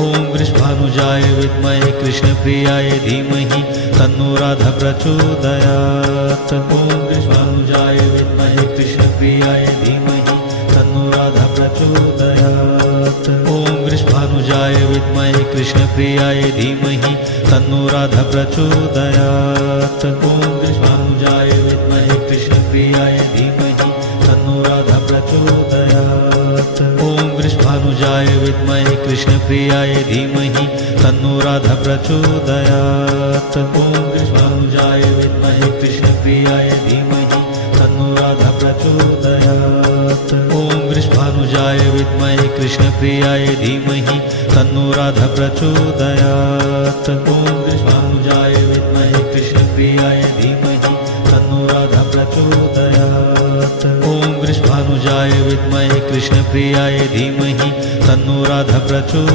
ॐ वृषभानुजाय विद्महे कृष्णप्रियाय धीमहि तन्नो राधा प्रचोदयात्। ॐ वृषभानुजाय विद्महे कृष्णप्रियाय धीमहि तन्नो राधा प्रचोदयात्। ॐ वृषभानुजाय विद्महे कृष्णप्रियाय धीमहि तन्नो राधा प्रचोदयात्। ॐ वृषभानुजाय विद्महे कृष्णप्रियाय धीमहि तन्नो राधा प्रचोदयात्। ॐ वृषभानुजाय विद्महे कृष्णप्रियाय धीमहि तन्नो राधा प्रचोदयात्। ॐ वृषभानुजाय विद्महे कृष्णप्रियाय धीमहि तन्नो राधा प्रचोदयात्। ॐ वृषभानुजाय विद्महे कृष्णप्रियाय धीमहि तन्नो राधा प्रचोदयात्। ॐ वृषभानुजाय विद्महे कृष्णप्रियाय धीमहि तन्नो राधा प्रचोदयात्। ॐ वृषभानुजाय विद्महे कृष्णप्रियाय धीमहि तन्नो राधा प्रचोदयात्।